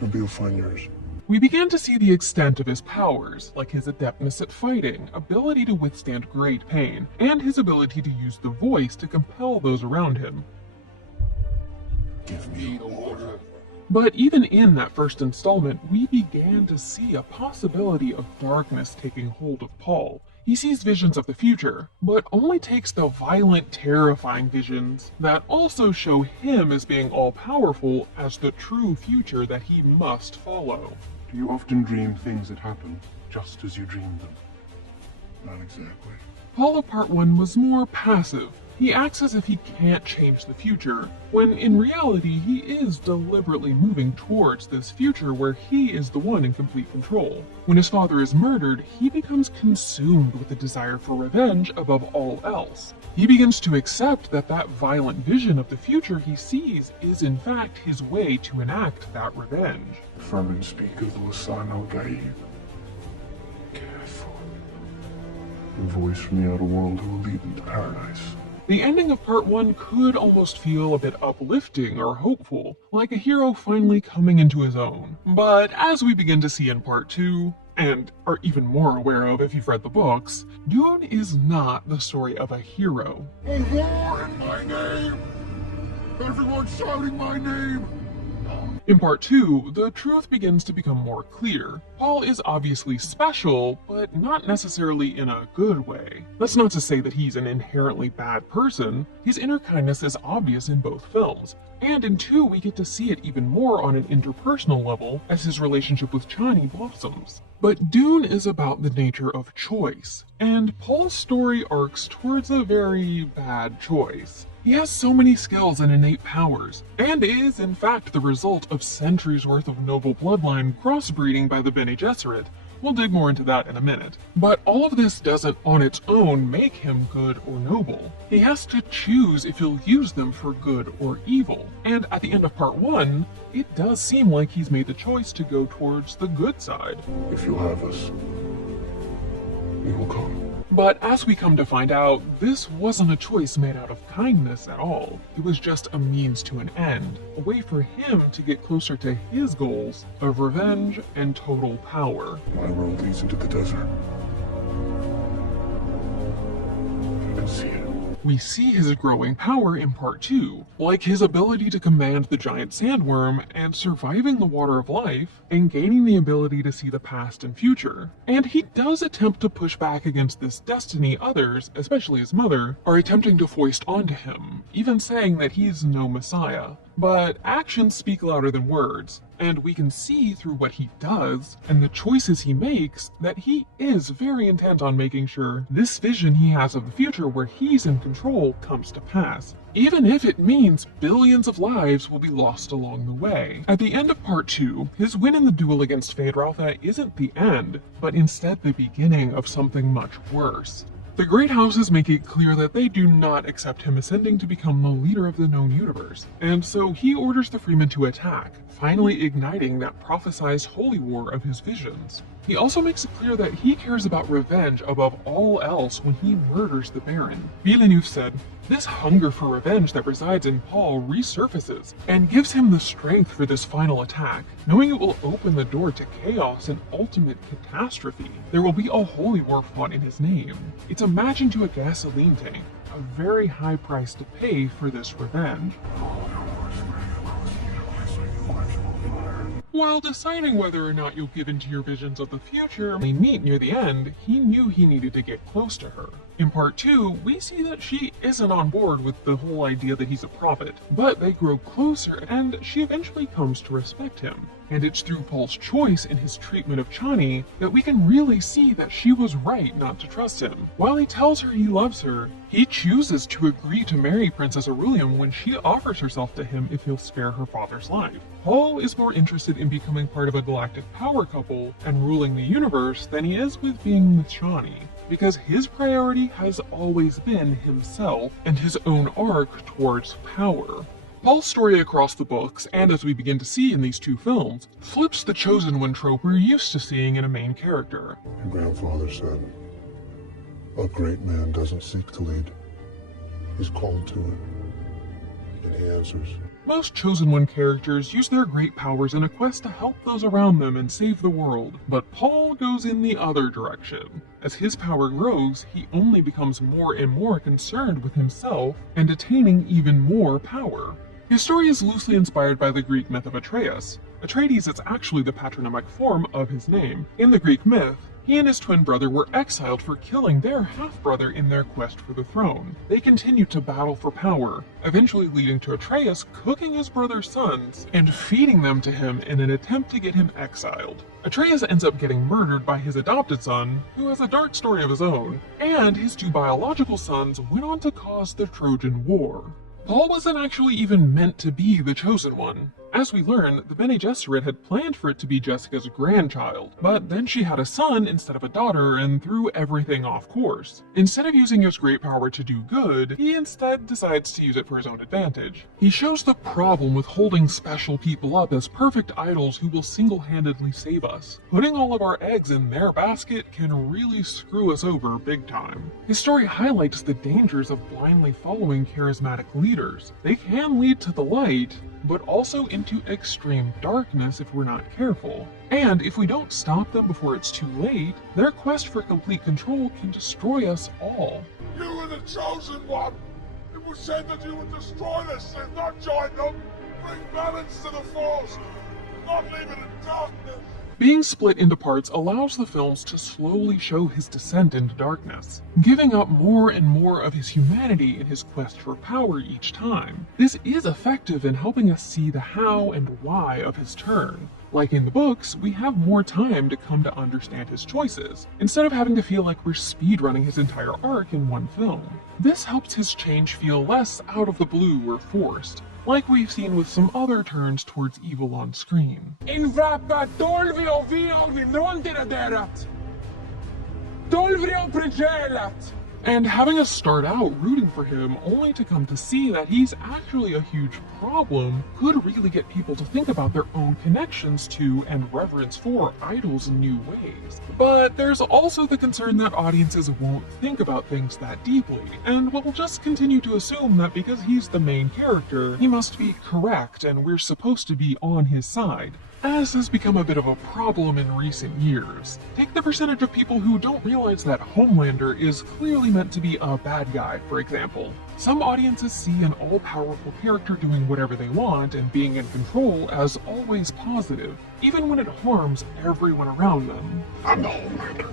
Maybe you'll find yours. We begin to see the extent of his powers, like his adeptness at fighting, ability to withstand great pain, and his ability to use the voice to compel those around him. Give me the water. But even in that first installment, we began to see a possibility of darkness taking hold of Paul. He sees visions of the future, but only takes the violent, terrifying visions that also show him as being all-powerful as the true future that he must follow. Do you often dream things that happen just as you dreamed them? Not exactly. Paul of Part 1 was more passive. He acts as if he can't change the future, when in reality he is deliberately moving towards this future where he is the one in complete control. When his father is murdered, he becomes consumed with a desire for revenge above all else. He begins to accept that that violent vision of the future he sees is in fact his way to enact that revenge. Fermin speak of the Lasano Gai. Careful. A voice from the outer world who will lead them to paradise. The ending of Part 1 could almost feel a bit uplifting or hopeful, like a hero finally coming into his own. But as we begin to see in Part 2, and are even more aware of if you've read the books, Dune is not the story of a hero. A war in my name! Everyone's shouting my name! In Part 2, the truth begins to become more clear. Paul is obviously special, but not necessarily in a good way. That's not to say that he's an inherently bad person. His inner kindness is obvious in both films. And in 2, we get to see it even more on an interpersonal level as his relationship with Chani blossoms. But Dune is about the nature of choice, and Paul's story arcs towards a very bad choice. He has so many skills and innate powers, and is in fact the result of centuries worth of noble bloodline crossbreeding by the Bene Gesserit. We'll dig more into that in a minute. But all of this doesn't on its own make him good or noble. He has to choose if he'll use them for good or evil. And at the end of Part 1, it does seem like he's made the choice to go towards the good side. If you have us, we will come. But as we come to find out, this wasn't a choice made out of kindness at all. It was just a means to an end, a way for him to get closer to his goals of revenge and total power. My road leads into the desert. I can see it. We see his growing power in Part 2, like his ability to command the giant sandworm and surviving the water of life and gaining the ability to see the past and future. And he does attempt to push back against this destiny others, especially his mother, are attempting to foist onto him, even saying that he's no messiah. But actions speak louder than words, and we can see through what he does and the choices he makes that he is very intent on making sure this vision he has of the future where he's in control comes to pass, even if it means billions of lives will be lost along the way. At the end of Part 2, his win in the duel against Feyd-Rautha isn't the end, but instead the beginning of something much worse. The Great Houses make it clear that they do not accept him ascending to become the leader of the known universe, and so he orders the Freemen to attack, finally igniting that prophesized holy war of his visions. He also makes it clear that he cares about revenge above all else when he murders the Baron. Villeneuve said, "This hunger for revenge that resides in Paul resurfaces and gives him the strength for this final attack, knowing it will open the door to chaos and ultimate catastrophe. There will be a holy war fought in his name. It's a match into a gasoline tank, a very high price to pay for this revenge." While deciding whether or not you'll give into your visions of the future they meet near the end, he knew he needed to get close to her. In Part 2, we see that she isn't on board with the whole idea that he's a prophet, but they grow closer and she eventually comes to respect him. And it's through Paul's choice in his treatment of Chani that we can really see that she was right not to trust him. While he tells her he loves her, he chooses to agree to marry Princess Aurelium when she offers herself to him if he'll spare her father's life. Paul is more interested in becoming part of a galactic power couple and ruling the universe than he is with being with Chani, because his priority has always been himself and his own arc towards power. Paul's story across the books, and as we begin to see in these two films, flips the chosen one trope we're used to seeing in a main character. Your grandfather said, "A great man doesn't seek to lead. He's called to it, and he answers." Most Chosen One characters use their great powers in a quest to help those around them and save the world, but Paul goes in the other direction. As his power grows, he only becomes more and more concerned with himself and attaining even more power. His story is loosely inspired by the Greek myth of Atreus. Atreides is actually the patronymic form of his name. In the Greek myth, he and his twin brother were exiled for killing their half-brother in their quest for the throne. They continued to battle for power, eventually leading to Atreus cooking his brother's sons and feeding them to him in an attempt to get him exiled. Atreus ends up getting murdered by his adopted son, who has a dark story of his own, and his two biological sons went on to cause the Trojan War. Paul wasn't actually even meant to be the Chosen One. As we learn, the Bene Gesserit had planned for it to be Jessica's grandchild, but then she had a son instead of a daughter and threw everything off course. Instead of using his great power to do good, he instead decides to use it for his own advantage. He shows the problem with holding special people up as perfect idols who will single-handedly save us. Putting all of our eggs in their basket can really screw us over big time. His story highlights the dangers of blindly following charismatic leaders. They can lead to the light, but also into extreme darkness if we're not careful. And if we don't stop them before it's too late, their quest for complete control can destroy us all. You were the Chosen One! It was said that you would destroy this and not join them! Bring balance to the Force! Not leave it in darkness! Being split into parts allows the films to slowly show his descent into darkness, giving up more and more of his humanity in his quest for power each time. This is effective in helping us see the how and why of his turn. Like in the books, we have more time to come to understand his choices, instead of having to feel like we're speedrunning his entire arc in one film. This helps his change feel less out of the blue or forced, like we've seen with some other turns towards evil on screen. And having us start out rooting for him only to come to see that he's actually a huge problem could really get people to think about their own connections to and reverence for idols in new ways. But there's also the concern that audiences won't think about things that deeply, and will just continue to assume that because he's the main character, he must be correct and we're supposed to be on his side, as has become a bit of a problem in recent years. Take the percentage of people who don't realize that Homelander is clearly meant to be a bad guy, for example. Some audiences see an all-powerful character doing whatever they want and being in control as always positive, even when it harms everyone around them. I'm the Homelander.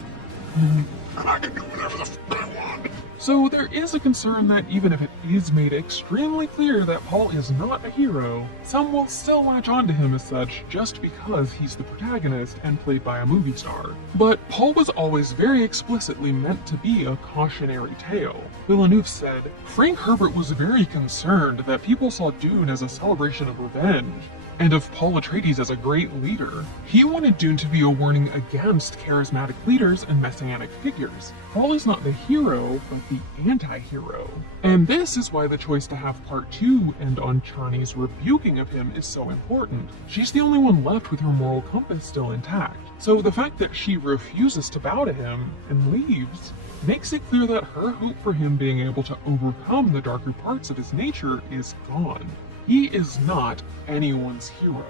And I can do whatever the f*** I want. So there is a concern that even if it is made extremely clear that Paul is not a hero, some will still latch onto him as such just because he's the protagonist and played by a movie star. But Paul was always very explicitly meant to be a cautionary tale. Villeneuve said, "Frank Herbert was very concerned that people saw Dune as a celebration of revenge, and of Paul Atreides as a great leader. He wanted Dune to be a warning against charismatic leaders and messianic figures. Paul is not the hero, but the anti-hero." And this is why the choice to have part 2 end on Chani's rebuking of him is so important. She's the only one left with her moral compass still intact. So the fact that she refuses to bow to him and leaves makes it clear that her hope for him being able to overcome the darker parts of his nature is gone. He is not anyone's hero.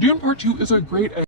Dune Part 2 is a great